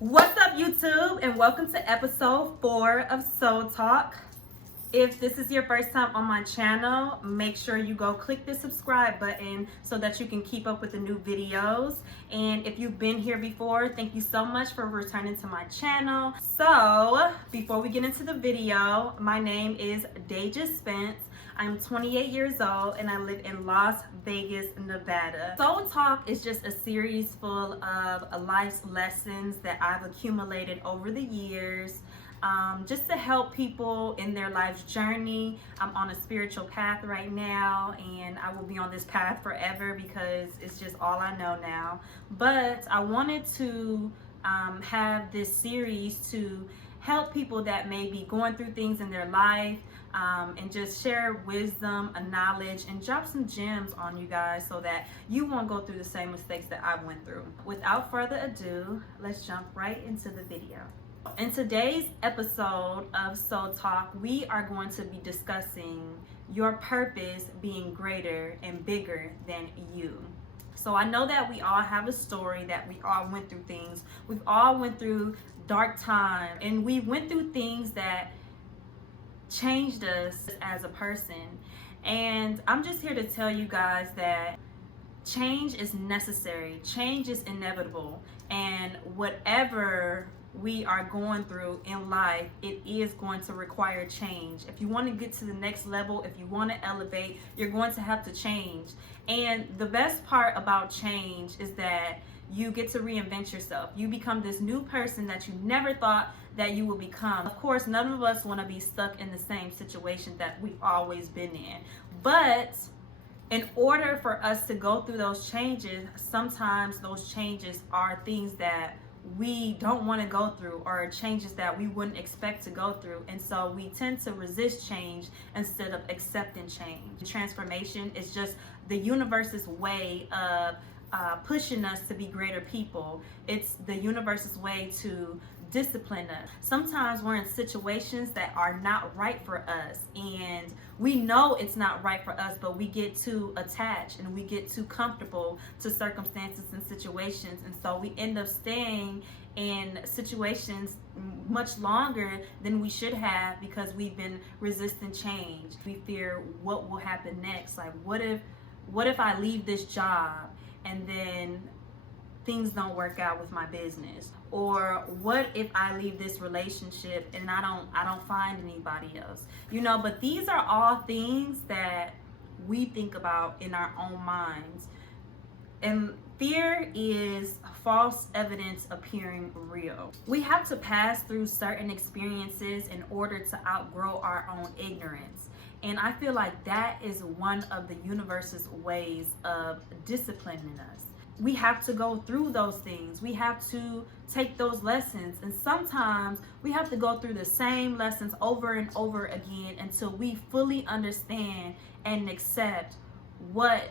What's up, YouTube, and welcome to episode 4 of Soul Talk. If this is your first time on my channel, make sure you go click the subscribe button so that you can keep up with the new videos. And if you've been here before, thank you so much for returning to my channel. So before we get into the video, my name is Deja Spence. I'm 28 years old and I live in Las Vegas, Nevada. Soul Talk is just a series full of life's lessons that I've accumulated over the years, just to help people in their life's journey. I'm on a spiritual path right now, and I will be on this path forever because it's just all I know now. But I wanted to have this series to help people that may be going through things in their life, and just share wisdom and knowledge and drop some gems on you guys so that you won't go through the same mistakes that I went through. Without further ado, let's jump right into the video. In today's episode of Soul Talk, we are going to be discussing your purpose being greater and bigger than you. So I know that we all have a story, that we all went through things. We've all went through dark time, and we went through things that changed us as a person. And I'm just here to tell you guys that change is necessary, change is inevitable, and whatever we are going through in life, it is going to require change. If you want to get to the next level, if you want to elevate, you're going to have to change. And the best part about change is that you get to reinvent yourself. You become this new person that you never thought that you would become. Of course, none of us want to be stuck in the same situation that we've always been in. But in order for us to go through those changes, sometimes those changes are things that we don't want to go through, or changes that we wouldn't expect to go through. And so we tend to resist change instead of accepting change. Transformation is just the universe's way of pushing us to be greater people. It's the universe's way to discipline us. Sometimes we're in situations that are not right for us, and we know it's not right for us, but we get too attached and we get too comfortable to circumstances and situations, and so we end up staying in situations much longer than we should have because we've been resisting change. We fear what will happen next. Like, what if I leave this job and then things don't work out with my business? Or what if I leave this relationship and I don't find anybody else? But these are all things that we think about in our own minds. And fear is false evidence appearing real. We have to pass through certain experiences in order to outgrow our own ignorance. And I feel like that is one of the universe's ways of disciplining us. We have to go through those things. We have to take those lessons. And sometimes we have to go through the same lessons over and over again until we fully understand and accept what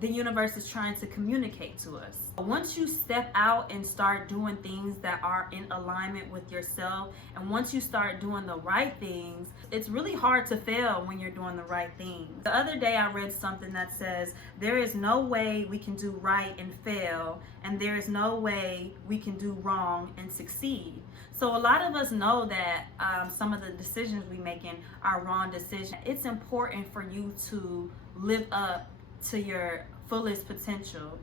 the universe is trying to communicate to us. Once you step out and start doing things that are in alignment with yourself, and once you start doing the right things, it's really hard to fail when you're doing the right things. The other day I read something that says there is no way we can do right and fail, and there is no way we can do wrong and succeed. So a lot of us know that some of the decisions we making are wrong decisions. It's important for you to live up to your fullest potential,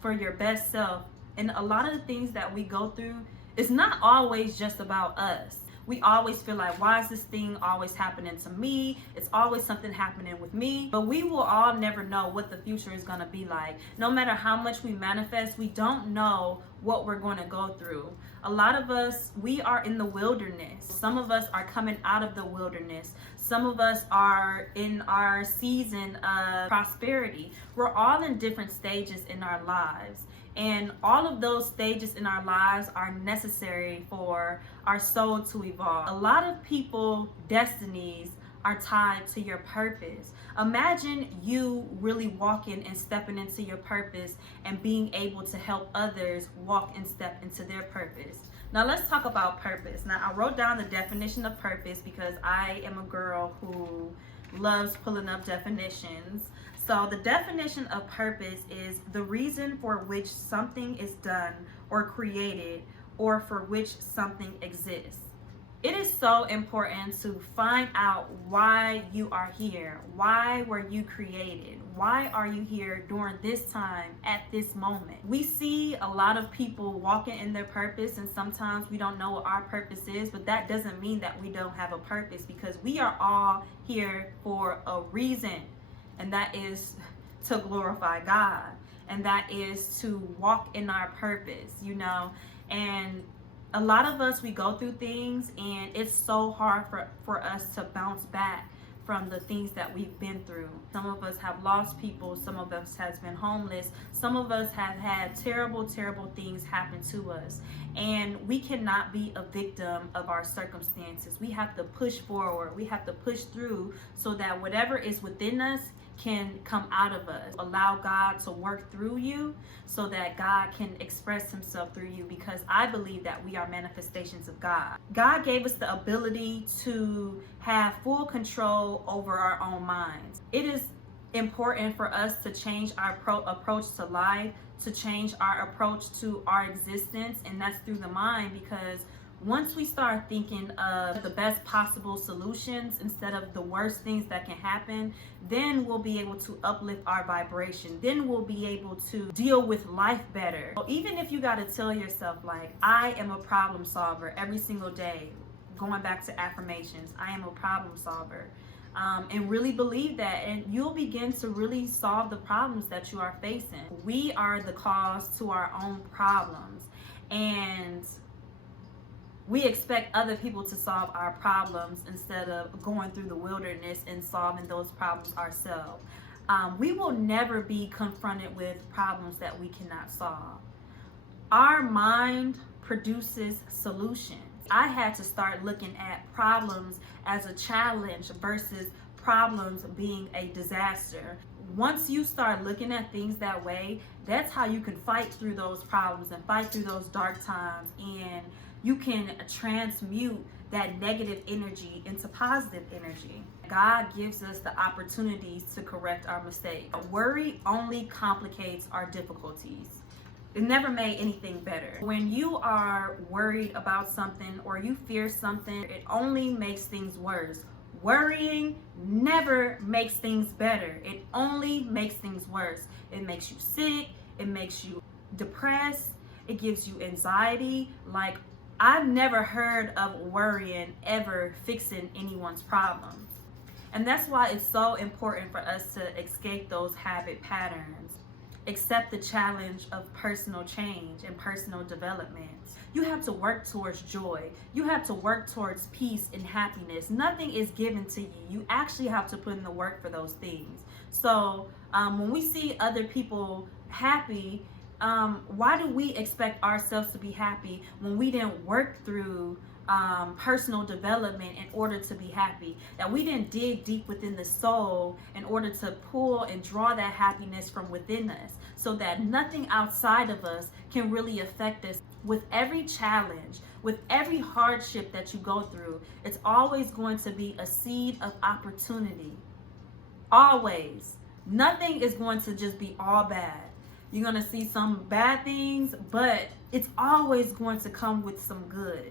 for your best self. And a lot of the things that we go through, it's not always just about us. We always feel like, why is this thing always happening to me? It's always something happening with me. But we will all never know what the future is going to be like. No matter how much we manifest, we don't know what we're going to go through. A lot of us, we are in the wilderness. Some of us are coming out of the wilderness. Some of us are in our season of prosperity. We're all in different stages in our lives. And all of those stages in our lives are necessary for our soul to evolve. A lot of people's destinies are tied to your purpose. Imagine you really walking and stepping into your purpose and being able to help others walk and step into their purpose. Now let's talk about purpose. Now I wrote down the definition of purpose because I am a girl who loves pulling up definitions. So the definition of purpose is the reason for which something is done or created, or for which something exists. It is so important to find out why you are here. Why were you created? Why are you here during this time, at this moment? We see a lot of people walking in their purpose, and sometimes we don't know what our purpose is, but that doesn't mean that we don't have a purpose, because we are all here for a reason, and that is to glorify God, and that is to walk in our purpose, and a lot of us, we go through things, and it's so hard for us to bounce back from the things that we've been through. Some of us have lost people. Some of us has been homeless. Some of us have had terrible, terrible things happen to us. And we cannot be a victim of our circumstances. We have to push forward. We have to push through so that whatever is within us can come out of us. Allow God to work through you so that God can express himself through you, because I believe that we are manifestations of God. God gave us the ability to have full control over our own minds. It is important for us to change our approach to life, to change our approach to our existence, and that's through the mind, because once we start thinking of the best possible solutions instead of the worst things that can happen, then we'll be able to uplift our vibration. Then we'll be able to deal with life better. Even if you got to tell yourself, like, I am a problem solver every single day, going back to affirmations, I am a problem solver. And really believe that, and you'll begin to really solve the problems that you are facing. We are the cause to our own problems, and we expect other people to solve our problems instead of going through the wilderness and solving those problems ourselves. We will never be confronted with problems that we cannot solve. Our mind produces solutions. I had to start looking at problems as a challenge versus problems being a disaster. Once you start looking at things that way, that's how you can fight through those problems and fight through those dark times, and you can transmute that negative energy into positive energy. God gives us the opportunities to correct our mistakes. Worry only complicates our difficulties. It never made anything better. When you are worried about something or you fear something, it only makes things worse. Worrying never makes things better. It only makes things worse. It makes you sick. It makes you depressed. It gives you anxiety. Like, I've never heard of worrying ever fixing anyone's problems. And that's why it's so important for us to escape those habit patterns. Accept the challenge of personal change and personal development. You have to work towards joy. You have to work towards peace and happiness. Nothing is given to you. You actually have to put in the work for those things. So when we see other people happy, why do we expect ourselves to be happy when we didn't work through personal development in order to be happy? That we didn't dig deep within the soul in order to pull and draw that happiness from within us, so that nothing outside of us can really affect us. With every challenge, with every hardship that you go through, it's always going to be a seed of opportunity. Always. Nothing is going to just be all bad. You're going to see some bad things, but it's always going to come with some good,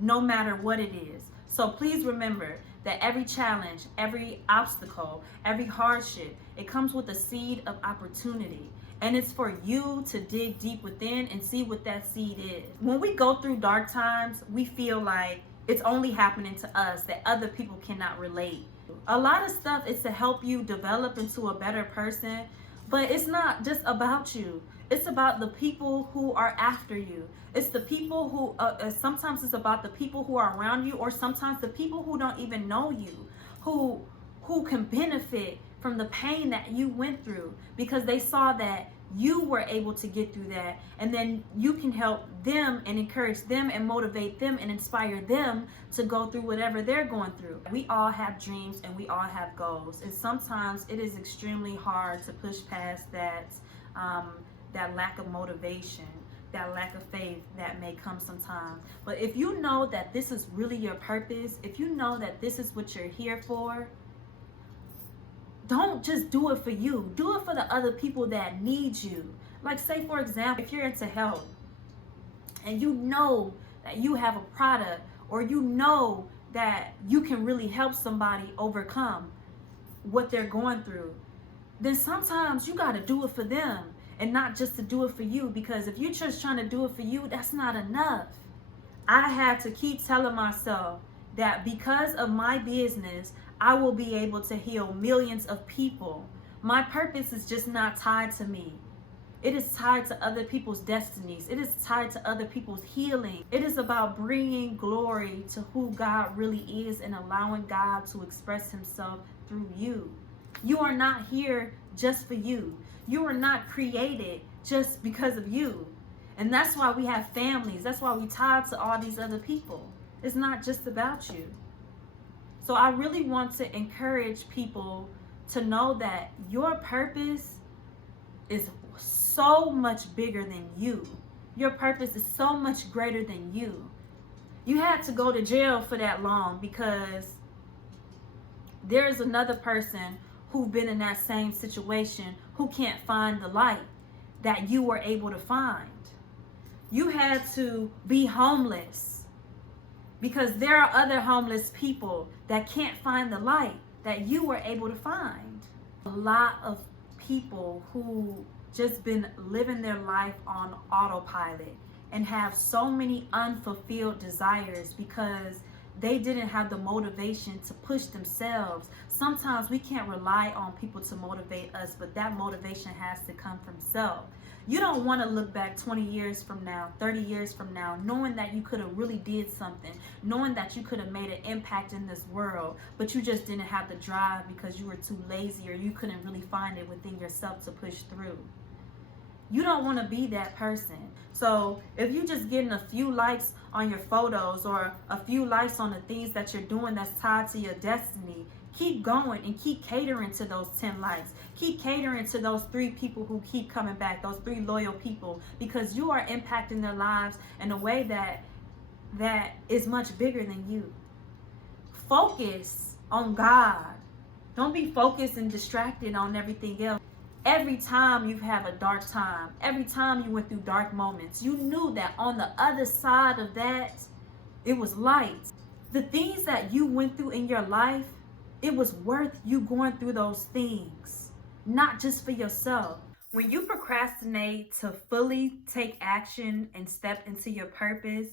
no matter what it is. So please remember that every challenge, every obstacle, every hardship, it comes with a seed of opportunity. And it's for you to dig deep within and see what that seed is. When we go through dark times, we feel like it's only happening to us, that other people cannot relate. A lot of stuff is to help you develop into a better person, but it's not just about you. It's about the people who are after you. It's the people who, sometimes it's about the people who are around you, or sometimes the people who don't even know you, who can benefit from the pain that you went through, because they saw that you were able to get through that, and then you can help them and encourage them and motivate them and inspire them to go through whatever they're going through. We all have dreams and we all have goals, and sometimes it is extremely hard to push past that lack of motivation, that lack of faith that may come sometime. But if you know that this is really your purpose, if you know that this is what you're here for, don't just do it for you. Do it for the other people that need you. Like, say, for example, if you're into health, and you know that you have a product, or you know that you can really help somebody overcome what they're going through, then sometimes you got to do it for them and not just to do it for you. Because if you're just trying to do it for you, that's not enough. I had to keep telling myself that because of my business, I will be able to heal millions of people. My purpose is just not tied to me. It is tied to other people's destinies. It is tied to other people's healing. It is about bringing glory to who God really is and allowing God to express himself through you. You are not here just for you. You are not created just because of you. And that's why we have families. That's why we tied to all these other people. It's not just about you. So I really want to encourage people to know that your purpose is so much bigger than you. Your purpose is so much greater than you. You had to go to jail for that long because there's another person who've been in that same situation who can't find the light that you were able to find. You had to be homeless because there are other homeless people that can't find the light that you were able to find. A lot of people who just been living their life on autopilot and have so many unfulfilled desires because they didn't have the motivation to push themselves. Sometimes we can't rely on people to motivate us, but that motivation has to come from self. You don't want to look back 20 years from now, 30 years from now, knowing that you could have really did something, knowing that you could have made an impact in this world, but you just didn't have the drive because you were too lazy or you couldn't really find it within yourself to push through. You don't want to be that person. So if you're just getting a few likes on your photos or a few likes on the things that you're doing that's tied to your destiny, keep going and keep catering to those 10 likes. Keep catering to those 3 people who keep coming back, those 3 loyal people, because you are impacting their lives in a way that is much bigger than you. Focus on God. Don't be focused and distracted on everything else. Every time you've had a dark time, every time you went through dark moments, you knew that on the other side of that, it was light. The things that you went through in your life, it was worth you going through those things, not just for yourself. When you procrastinate to fully take action and step into your purpose,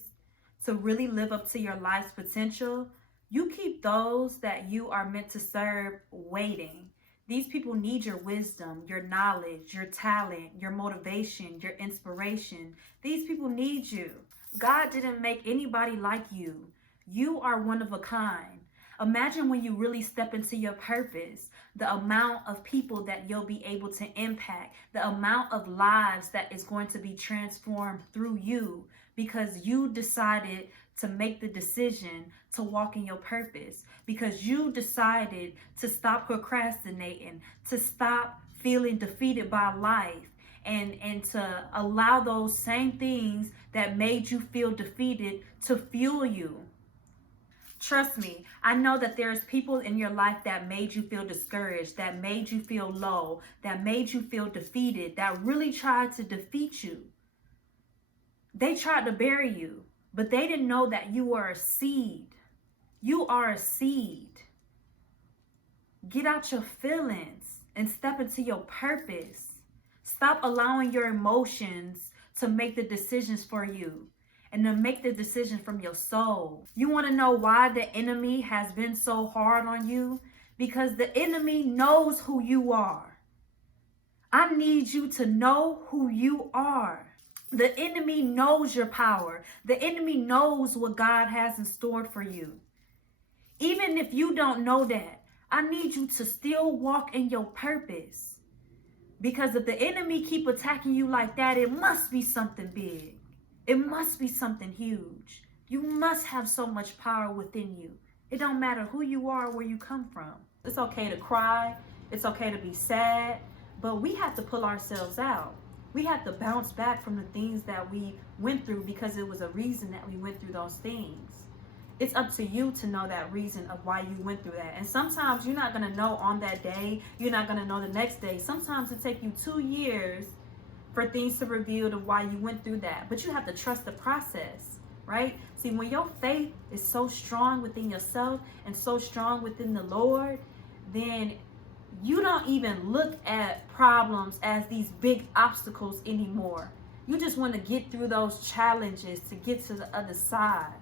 to really live up to your life's potential, you keep those that you are meant to serve waiting. These people need your wisdom, your knowledge, your talent, your motivation, your inspiration. These people need you. God didn't make anybody like you. You are one of a kind. Imagine when you really step into your purpose, the amount of people that you'll be able to impact, the amount of lives that is going to be transformed through you because you decided to make the decision to walk in your purpose, because you decided to stop procrastinating, to stop feeling defeated by life, and to allow those same things that made you feel defeated to fuel you. Trust me, I know that there's people in your life that made you feel discouraged, that made you feel low, that made you feel defeated, that really tried to defeat you. They tried to bury you, but they didn't know that you were a seed. You are a seed. Get out your feelings and step into your purpose. Stop allowing your emotions to make the decisions for you and to make the decision from your soul. You want to know why the enemy has been so hard on you? Because the enemy knows who you are. I need you to know who you are. The enemy knows your power. The enemy knows what God has in store for you. Even if you don't know that, I need you to still walk in your purpose. Because if the enemy keep attacking you like that, it must be something big. It must be something huge. You must have so much power within you. It don't matter who you are or where you come from. It's okay to cry. It's okay to be sad. But we have to pull ourselves out. We have to bounce back from the things that we went through because it was a reason that we went through those things. It's up to you to know that reason of why you went through that. And sometimes you're not going to know on that day. You're not going to know the next day. Sometimes it takes you 2 years for things to reveal to why you went through that. But you have to trust the process, right? See, when your faith is so strong within yourself and so strong within the Lord, then you don't even look at problems as these big obstacles anymore. You just want to get through those challenges to get to the other side.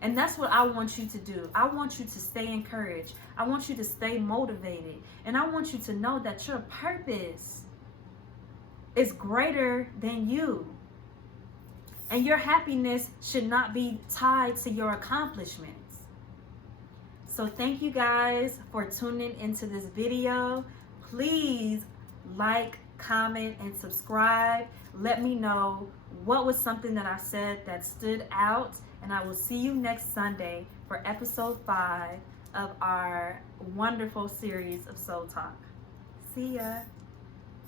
And that's what I want you to do. I want you to stay encouraged. I want you to stay motivated. And I want you to know that your purpose is greater than you. And your happiness should not be tied to your accomplishments. So thank you guys for tuning into this video. Please like, comment, and subscribe. Let me know what was something that I said that stood out. And I will see you next Sunday for episode 5 of our wonderful series of Soul Talk. See ya.